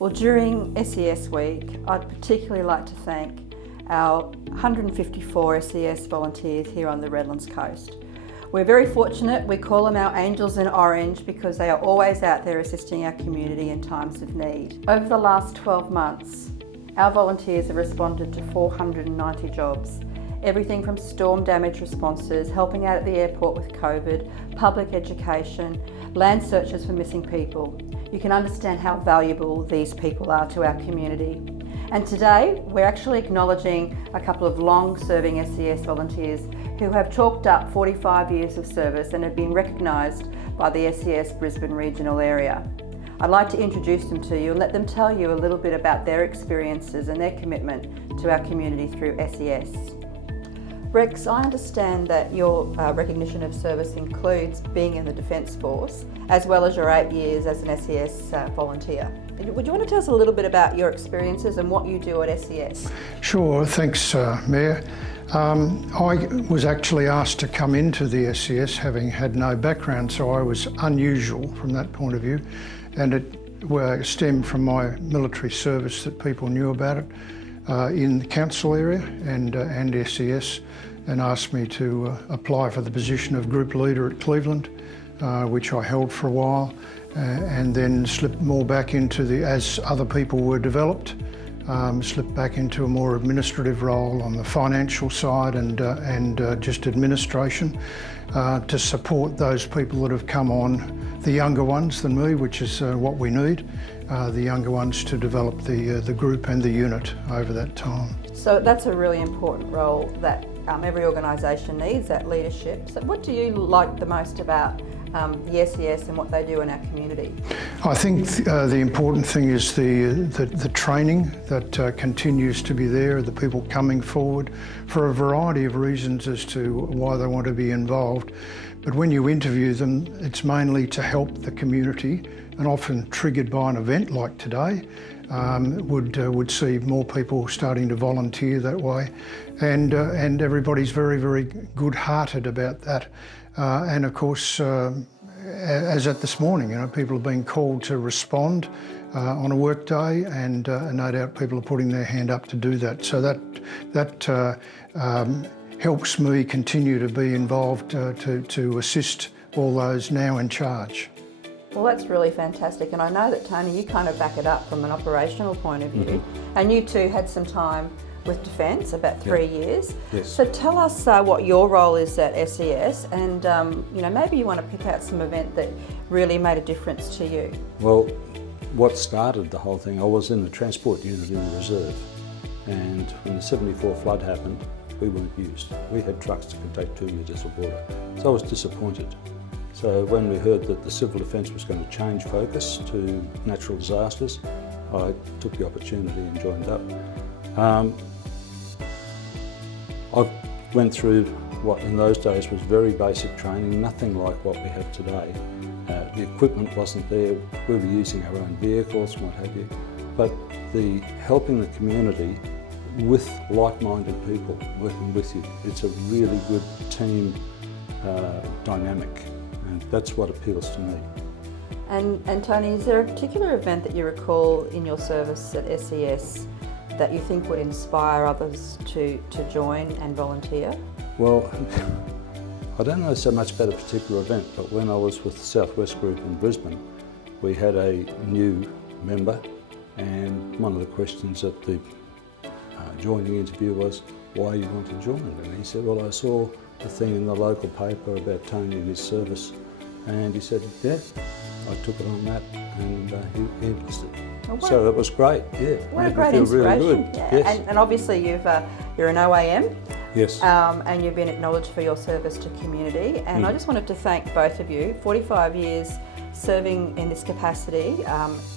Well, during SES Week, I'd particularly like to thank our 154 SES volunteers here on the Redlands coast. We're very fortunate. We call them our angels in orange because they are always out there assisting our community in times of need. Over the last 12 months, our volunteers have responded to 490 jobs. Everything from storm damage responses, helping out at the airport with COVID, public education, land searches for missing people. You can understand how valuable these people are to our community. And today, we're actually acknowledging a couple of long-serving SES volunteers who have chalked up 45 years of service and have been recognised by the SES Brisbane regional area. I'd like to introduce them to you and let them tell you a little bit about their experiences and their commitment to our community through SES. Rex, I understand that your recognition of service includes being in the Defence Force, as well as your 8 years as an SES volunteer. Would you want to tell us a little bit about your experiences and what you do at SES? Sure, thanks Mayor. I was actually asked to come into the SES having had no background, so I was unusual from that point of view, and it stemmed from my military service that people knew about it in the council area and SES, and asked me to apply for the position of group leader at Cleveland, which I held for a while, and then slipped more back into as other people were developed, slipped back into a more administrative role on the financial side and just administration to support those people that have come on, the younger ones than me, which is what we need, the younger ones to develop the group and the unit over that time. So that's a really important role that every organisation needs, that leadership. So what do you like the most about the SES and what they do in our community? I think the important thing is the training that continues to be there, the people coming forward for a variety of reasons as to why they want to be involved. But when you interview them, it's mainly to help the community, and often triggered by an event like today, would see more people starting to volunteer that way, and everybody's very, very good-hearted about that. And of course, as at this morning, people have been called to respond on a work day, and no doubt people are putting their hand up to do that. So that helps me continue to be involved to assist all those now in charge. Well, that's really fantastic, and I know that, Tony, you kind of back it up from an operational point of view, and you too had some time with Defence, about 3 years. Yes. So tell us what your role is at SES, and maybe you want to pick out some event that really made a difference to you. Well, what started the whole thing, I was in the transport unit in the reserve, and when the 74 flood happened, we weren't used. We had trucks that could take 2 metres of water, so I was disappointed. So when we heard that the Civil Defence was going to change focus to natural disasters, I took the opportunity and joined up. I went through what in those days was very basic training, nothing like what we have today. The equipment wasn't there, we were using our own vehicles and what have you, but the helping the community with like-minded people working with you, it's a really good team dynamic, and that's what appeals to me. And Tony, is there a particular event that you recall in your service at SES that you think would inspire others to join and volunteer? Well, I don't know so much about a particular event, but when I was with the Southwest Group in Brisbane, we had a new member, and one of the questions at the joining interview was, why you want to join? And he said, well, I saw the thing in the local paper about Tony and his service, and he said, yeah, I took it on that, and he enlisted. Oh, so that was great, yeah. What a great inspiration. Really good. Yeah. Yes. And obviously you're an OAM. Yes. And you've been acknowledged for your service to community, and I just wanted to thank both of you. 45 years serving in this capacity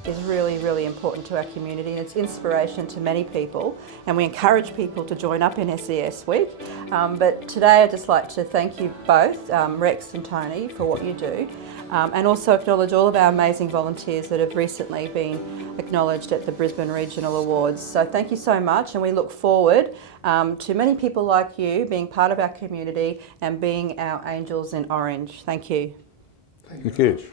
is really, really important to our community, and it's inspiration to many people, and we encourage people to join up in SES Week. But today I'd just like to thank you both, Rex and Tony, for what you do, and also acknowledge all of our amazing volunteers that have recently been acknowledged at the Brisbane Regional Awards. So thank you so much, and we look forward to many people like you being part of our community and being our angels in orange. Thank you. Thank you.